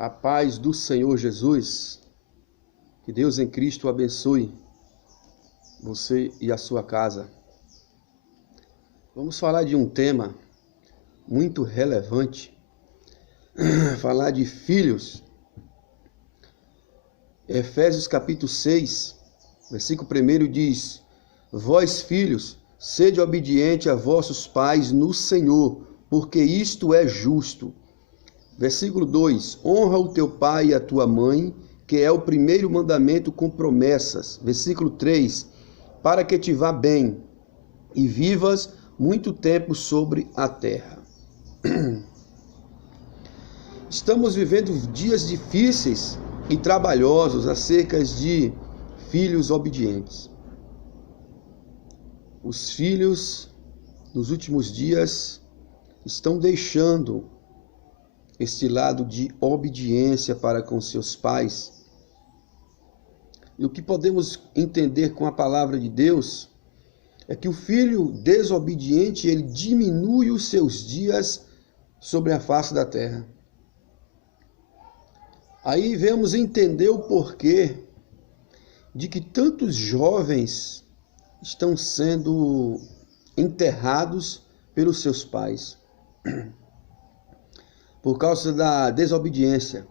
A paz do Senhor Jesus, que Deus em Cristo abençoe você e a sua casa. Vamos falar de um tema muito relevante, falar de filhos. Efésios capítulo 6, versículo 1 diz: Vós, filhos, sede obediente a vossos pais no Senhor, porque isto é justo. Versículo 2: Honra o teu pai e a tua mãe, que é o primeiro mandamento com promessas. Versículo 3: Para que te vá bem e vivas muito tempo sobre a terra. Estamos vivendo dias difíceis e trabalhosos acerca de filhos obedientes. Os filhos, nos últimos dias, estão deixando este lado de obediência para com seus pais. E o que podemos entender com a palavra de Deus é que o filho desobediente, ele diminui os seus dias sobre a face da terra. Aí vamos entender o porquê de que tantos jovens estão sendo enterrados pelos seus pais por causa da desobediência,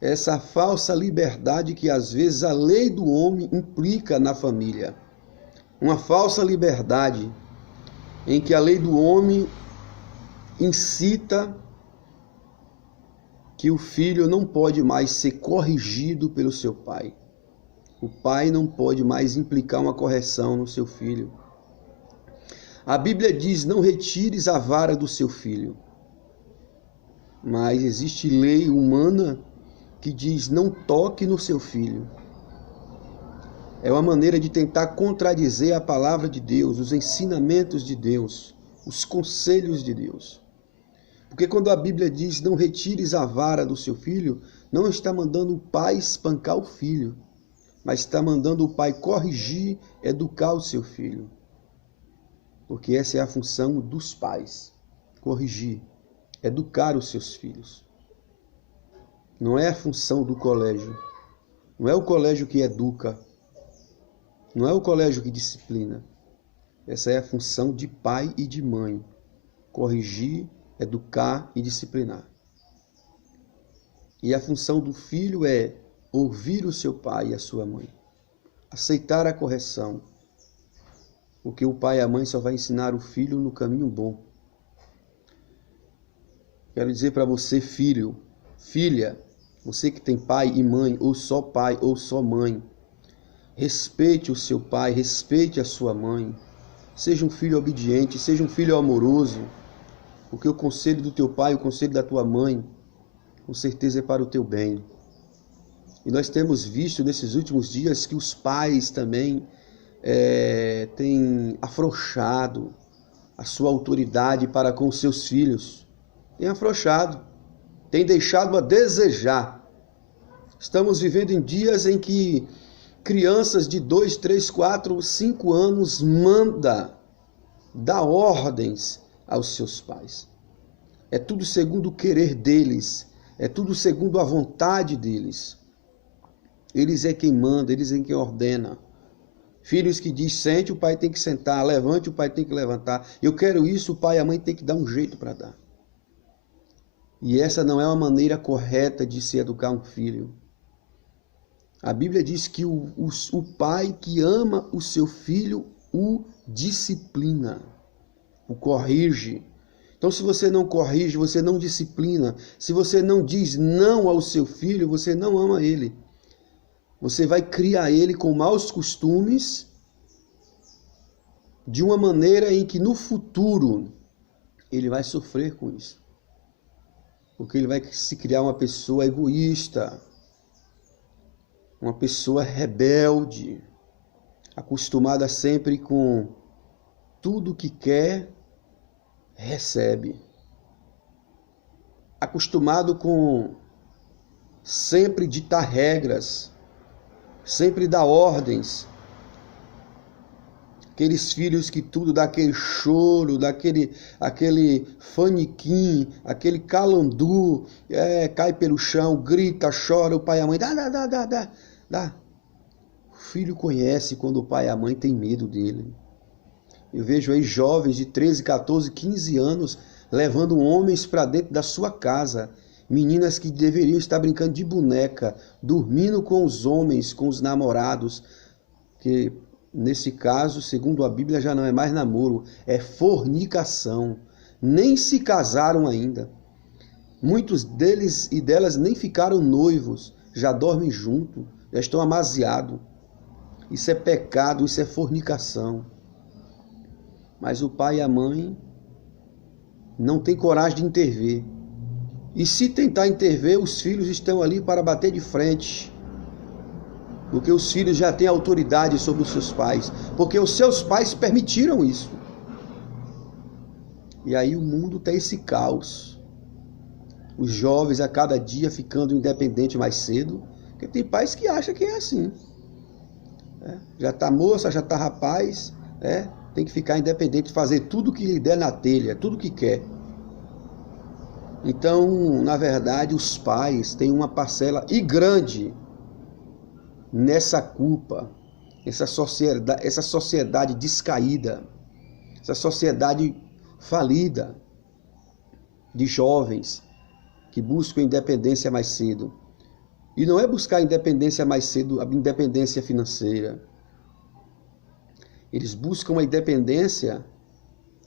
essa falsa liberdade que às vezes a lei do homem implica na família. Uma falsa liberdade em que a lei do homem incita que o filho não pode mais ser corrigido pelo seu pai. O pai não pode mais implicar uma correção no seu filho. A Bíblia diz: não retires a vara do seu filho. Mas existe lei humana que diz: não toque no seu filho. É uma maneira de tentar contradizer a palavra de Deus, os ensinamentos de Deus, os conselhos de Deus. Porque quando a Bíblia diz: não retires a vara do seu filho, não está mandando o pai espancar o filho, mas está mandando o pai corrigir, educar o seu filho. Porque essa é a função dos pais: corrigir, educar os seus filhos. Não é a função do colégio. Não é o colégio que educa. Não é o colégio que disciplina. Essa é a função de pai e de mãe: corrigir, educar e disciplinar. E a função do filho é ouvir o seu pai e a sua mãe, aceitar a correção, porque o pai e a mãe só vai ensinar o filho no caminho bom. Quero dizer para você, filho, filha, você que tem pai e mãe, ou só mãe, respeite o seu pai, respeite a sua mãe, seja um filho obediente, seja um filho amoroso, porque o conselho do teu pai, o conselho da tua mãe, com certeza é para o teu bem. E nós temos visto nesses últimos dias que os pais também têm afrouxado a sua autoridade para com os seus filhos. Tem afrouxado, tem deixado a desejar. Estamos vivendo em dias em que crianças de 2, 3, 4, 5 anos dá ordens aos seus pais. É tudo segundo o querer deles, é tudo segundo a vontade deles. Eles é quem manda, eles é quem ordena. Filhos que diz sente, o pai tem que sentar, levante, o pai tem que levantar. Eu quero isso, o pai e a mãe tem que dar um jeito para dar. E essa não é uma maneira correta de se educar um filho. A Bíblia diz que o pai que ama o seu filho o disciplina, o corrige. Então, se você não corrige, você não disciplina, se você não diz não ao seu filho, você não ama ele. Você vai criar ele com maus costumes, de uma maneira em que no futuro ele vai sofrer com isso. Porque ele vai se criar uma pessoa egoísta, uma pessoa rebelde, acostumada sempre com tudo que quer, recebe. Acostumado com sempre ditar regras, sempre dar ordens. Aqueles filhos que tudo dá aquele choro, aquele faniquim, aquele calandu, cai pelo chão, grita, chora, o pai e a mãe, dá. O filho conhece quando o pai e a mãe têm medo dele. Eu vejo aí jovens de 13, 14, 15 anos levando homens para dentro da sua casa. Meninas que deveriam estar brincando de boneca, dormindo com os homens, com os namorados, que nesse caso, segundo a Bíblia, já não é mais namoro, é fornicação. Nem se casaram ainda. Muitos deles e delas nem ficaram noivos, já dormem junto, já estão amasiados. Isso é pecado, isso é fornicação. Mas o pai e a mãe não têm coragem de intervir. E se tentar intervir, os filhos estão ali para bater de frente. Porque os filhos já têm autoridade sobre os seus pais. Porque os seus pais permitiram isso. E aí o mundo tem esse caos. Os jovens a cada dia ficando independentes mais cedo. Porque tem pais que acham que é assim. Já está moça, já está rapaz, tem que ficar independente, fazer tudo que lhe der na telha, tudo que quer. Então, na verdade, os pais têm uma parcela e grande nessa culpa, essa sociedade descaída, essa sociedade falida de jovens que buscam independência mais cedo. E não é buscar independência mais cedo, a independência financeira. Eles buscam a independência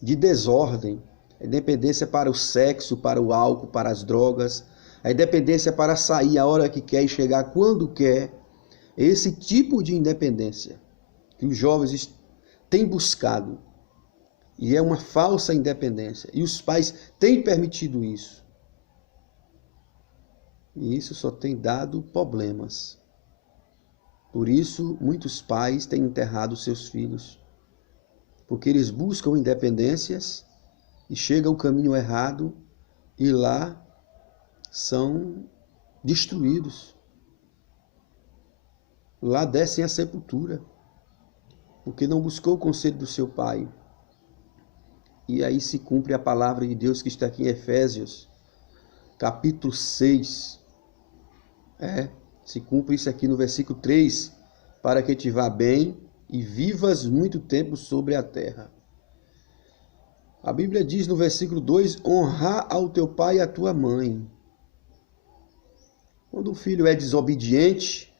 de desordem, a independência para o sexo, para o álcool, para as drogas, a independência para sair a hora que quer e chegar quando quer. Esse tipo de independência que os jovens têm buscado. E é uma falsa independência. E os pais têm permitido isso. E isso só tem dado problemas. Por isso, muitos pais têm enterrado seus filhos. Porque eles buscam independências e chegam ao caminho errado e lá são destruídos. Lá descem à sepultura. Porque não buscou o conselho do seu pai. E aí se cumpre a palavra de Deus que está aqui em Efésios, capítulo 6. Se cumpre isso aqui no versículo 3, para que te vá bem e vivas muito tempo sobre a terra. A Bíblia diz no versículo 2, honrar ao teu pai e à tua mãe. Quando o filho é desobediente,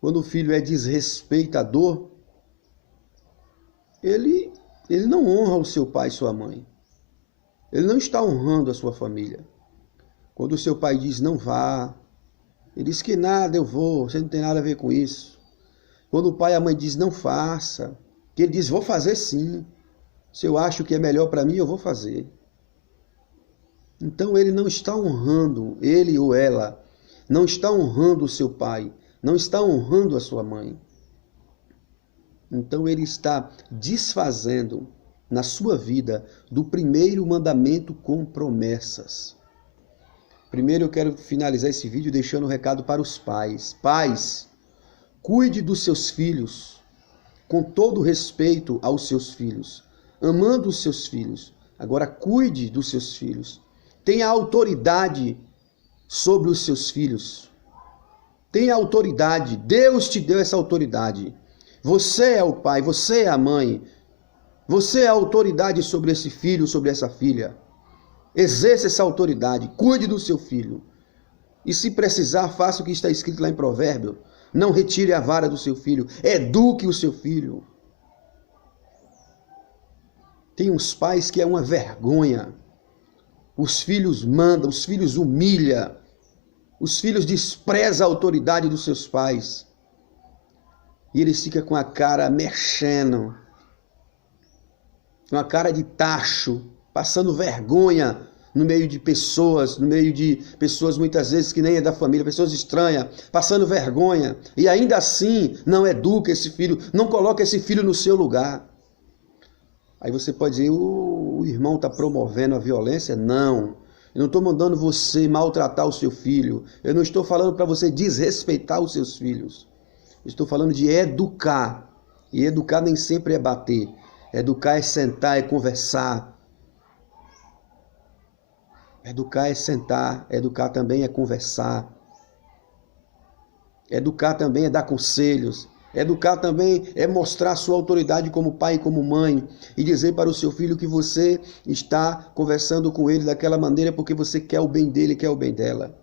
quando o filho é desrespeitador, ele não honra o seu pai e sua mãe. Ele não está honrando a sua família. Quando o seu pai diz não vá, ele diz que nada, eu vou, você não tem nada a ver com isso. Quando o pai e a mãe diz não faça, que ele diz vou fazer sim. Se eu acho que é melhor para mim, eu vou fazer. Então ele não está honrando, ele ou ela, não está honrando o seu pai, não está honrando a sua mãe. Então ele está desfazendo na sua vida do primeiro mandamento com promessas. Primeiro eu quero finalizar esse vídeo deixando um recado para os pais. Pais, cuide dos seus filhos com todo respeito aos seus filhos, amando os seus filhos. Agora cuide dos seus filhos. Tenha autoridade sobre os seus filhos. Tenha autoridade. Deus te deu essa autoridade. Você é o pai, você é a mãe. Você é a autoridade sobre esse filho, sobre essa filha. Exerça essa autoridade, cuide do seu filho. E se precisar, faça o que está escrito lá em Provérbio. Não retire a vara do seu filho, eduque o seu filho. Tem uns pais que é uma vergonha. Os filhos mandam, os filhos humilham. Os filhos desprezam a autoridade dos seus pais. E eles ficam com a cara mexendo, com a cara de tacho, passando vergonha no meio de pessoas muitas vezes que nem é da família, pessoas estranhas, passando vergonha. E ainda assim não educa esse filho, não coloca esse filho no seu lugar. Aí você pode dizer, o irmão está promovendo a violência? Não. Eu não estou mandando você maltratar o seu filho. Eu não estou falando para você desrespeitar os seus filhos. Eu estou falando de educar. E educar nem sempre é bater. Educar é sentar, é conversar. Educar é sentar, educar também é conversar. Educar também é dar conselhos. Educar também é mostrar sua autoridade como pai e como mãe e dizer para o seu filho que você está conversando com ele daquela maneira porque você quer o bem dele, quer o bem dela.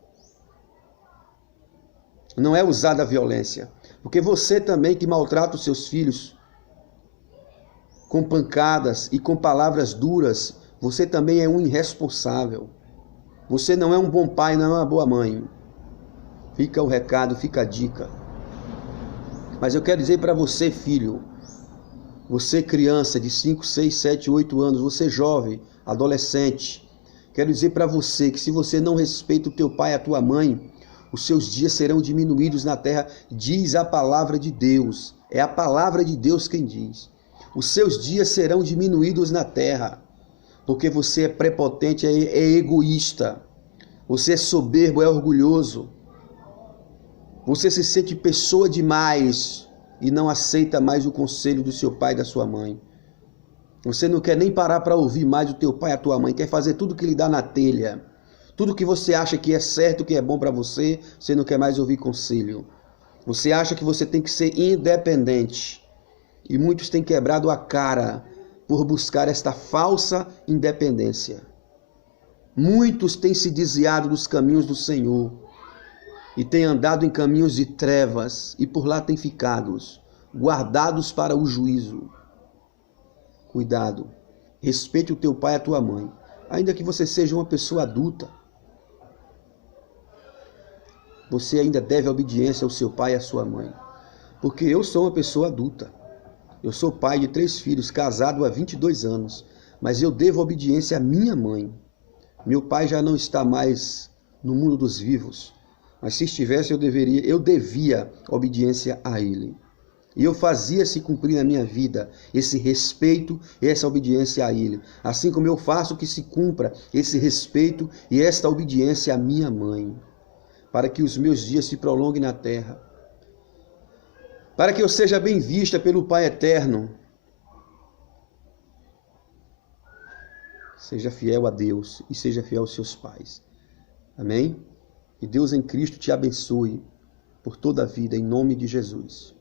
Não é usar da violência, porque você também que maltrata os seus filhos com pancadas e com palavras duras, você também é um irresponsável. Você não é um bom pai, não é uma boa mãe. Fica o recado, fica a dica. Mas eu quero dizer para você, filho, você criança de 5, 6, 7, 8 anos, você jovem, adolescente, quero dizer para você que se você não respeita o teu pai e a tua mãe, os seus dias serão diminuídos na terra, diz a palavra de Deus. É a palavra de Deus quem diz. Os seus dias serão diminuídos na terra, porque você é prepotente, é egoísta, você é soberbo, é orgulhoso. Você se sente pessoa demais e não aceita mais o conselho do seu pai e da sua mãe. Você não quer nem parar para ouvir mais o teu pai e a tua mãe, quer fazer tudo que lhe dá na telha. Tudo que você acha que é certo, que é bom para você, você não quer mais ouvir conselho. Você acha que você tem que ser independente. E muitos têm quebrado a cara por buscar esta falsa independência. Muitos têm se desviado dos caminhos do Senhor e têm andado em caminhos de trevas e por lá têm ficado, guardados para o juízo. Cuidado, respeite o teu pai e a tua mãe, ainda que você seja uma pessoa adulta. Você ainda deve obediência ao seu pai e à sua mãe, porque eu sou uma pessoa adulta. Eu sou pai de 3 filhos, casado há 22 anos, mas eu devo obediência à minha mãe. Meu pai já não está mais no mundo dos vivos, mas se estivesse eu devia obediência a ele. E eu fazia se cumprir na minha vida esse respeito e essa obediência a ele, assim como eu faço que se cumpra esse respeito e esta obediência à minha mãe, para que os meus dias se prolonguem na terra, para que eu seja bem vista pelo Pai eterno. Seja fiel a Deus e seja fiel aos seus pais. Amém? Que Deus em Cristo te abençoe por toda a vida, em nome de Jesus.